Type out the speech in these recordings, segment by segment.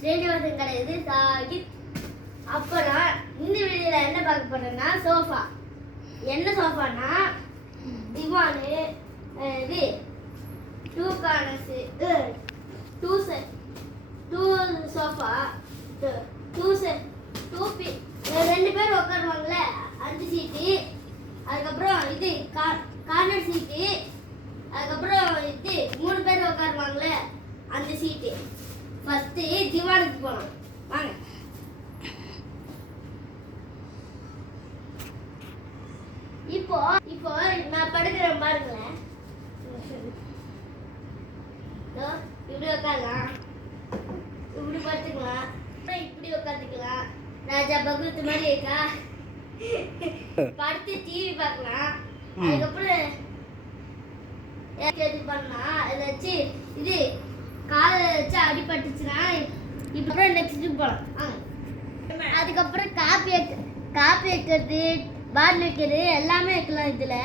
ஸ்ரீனிவாசன் கிடையாது, சாகித். அப்புறம் இந்த வீடியோல என்ன பார்க்க போறேன்னா சோஃபா. என்ன சோஃபானா திவானு, இது டூ கார்னர்ஸ், டூ சோஃபா, ரெண்டு பேர் உட்காருவாங்கல்ல அந்த சீட்டு. அதுக்கப்புறம் இது கார்னர் சீட்டு. அதுக்கப்புறம் இது 3 பேர் உட்காருவாங்கல்ல அந்த சீட்டு. ஃபர்ஸ்ட் திவானுக்கு போகலாம் வாங்க. இப்போ நான் படுக்கிறேன் பாருங்களேன். இப்படி உட்காரலாம், இப்படி படுத்துக்கலாம், இப்படி உட்காந்துக்கலாம். ராஜா பகவத் மாதிரி இருக்கா. படுத்து டிவி பார்க்கலாம். அதுக்கப்புறம் பண்ணலாம். இதை வச்சு இது காலை வச்சு அடிபட்டுச்சுன்னா இப்போ நெக்ஸ்ட் போகலாம். அதுக்கப்புறம் காப்பி வைக்கிறது, பால் வைக்கிறது எல்லாமே வைக்கலாம். இதில்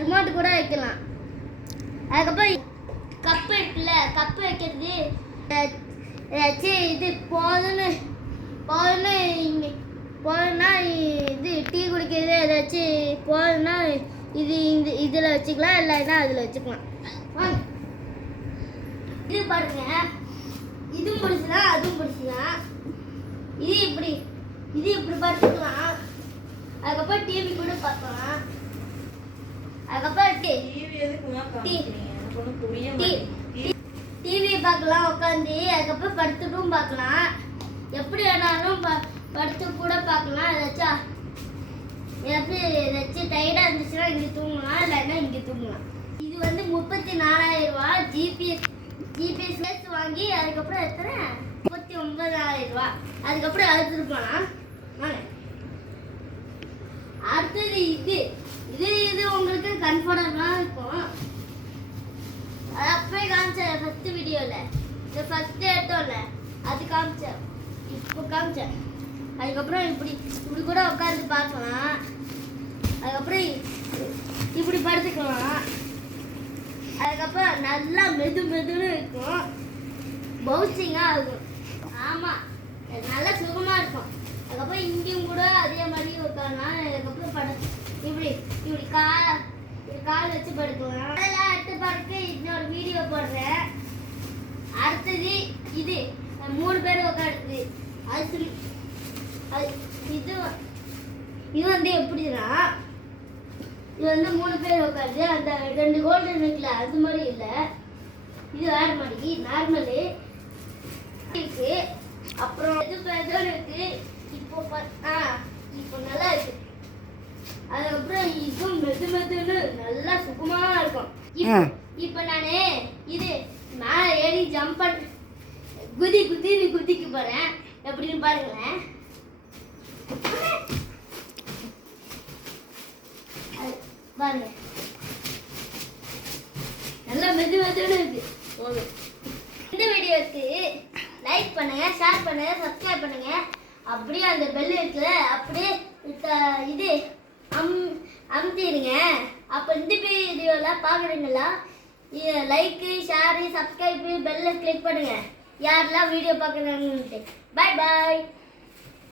ரிமோட் கூட வைக்கலாம். அதுக்கப்புறம் கப்பு இருக்குல்ல, கப்பு வைக்கிறது ஏதாச்சும் இது போதுன்னா இது டீ குடிக்கிறது ஏதாச்சும் போதுன்னா இதில் வச்சுக்கலாம், இல்லைன்னா அதில் வச்சுக்கலாம். இது பாருங்க, இதுவும் பிடிச்சலாம், அதுவும் பிடிச்சலாம். இது இப்படி பார்த்துக்கலாம். அதுக்கப்புறம் டிவி கூட பார்க்கலாம். அதுக்கப்புறம் டிவி பார்க்கலாம் உட்காந்து. அதுக்கப்புறம் படுத்துட்டும் பார்க்கலாம். எப்படி வேணாலும் படுத்து கூட பார்க்கலாம். ஏதாச்சும் டயர்டாக இருந்துச்சுன்னா இங்கே தூங்கலாம், இல்லைன்னா இங்கே தூங்கலாம். இது வந்து 34,000 ரூபா. ஜிபிஎஸ் வாங்கி அதுக்கப்புறம் எத்தனை 39,000 ரூபா. அதுக்கப்புறம் எடுத்துட்டு போகலாம் வாங்க. அடுத்தது இது உங்களுக்கு கம்ஃபர்டபுளாக இருக்கும். அது அப்பவே காமிச்சேன் ஃபர்ஸ்ட் வீடியோவில். இந்த ஃபர்ஸ்ட் எடுத்தோம்ல அது காமிச்சேன், இப்போ காமிச்சேன். அதுக்கப்புறம் இப்படி கூட உட்காந்து பார்க்கலாம். அதுக்கப்புறம் இப்படி படுத்துக்கலாம். அதுக்கப்புறம் நல்லா மெதுன்னு இருக்கும், பவுன்சிங்காக இருக்கும். ஆமாம், நல்லா சுகமாக இருக்கும். அதுக்கப்புறம் இங்கேயும் கூட அதே மாதிரி உட்காரலாம். அதுக்கப்புறம் இப்படி கால் வச்சு படுக்கலாம். அதெல்லாம் அடுத்து படுக்க இன்னொரு வீடியோ போடுறேன். அடுத்தது இது 3 பேர் உட்காருது. இது வந்து எப்படின்னா இது வந்து 3 பேர் உட்காருது. அந்த 2 கோல்டன் இருக்குல்ல அது மாதிரி இல்லை, இது வேற மாதிரி நார்மலு இருக்கு. அப்புறம் இது இருக்கு. இப்போ நல்லா இருக்கு. அதுக்கப்புறம் இதுவும் மெதுன்னு நல்லா சுகமா இருக்கும். இப்போ நானு இது மேலே ஏறி ஜம்ப் பண்ண குதிக்க போறேன். எப்படின்னு பாருங்களேன். பாருங்க, நல்லா மெதுன்னு இருக்கு. இந்த வீடியோக்கு லைக் பண்ணுங்க, ஷேர் பண்ணுங்க, சப்ஸ்கிரைப் பண்ணுங்க. அப்படியே அந்த பெல் இருக்குல்ல அப்படியே இது அமுத்திடுங்க. அப்போ இந்த வீடியோலாம் பார்க்குறீங்களா, லைக்கு, ஷேரு, சப்ஸ்கிரைபு, பெல்லை கிளிக் பண்ணுங்க. யாரெல்லாம் வீடியோ பார்க்குறாங்கன்ட்டு. பாய்.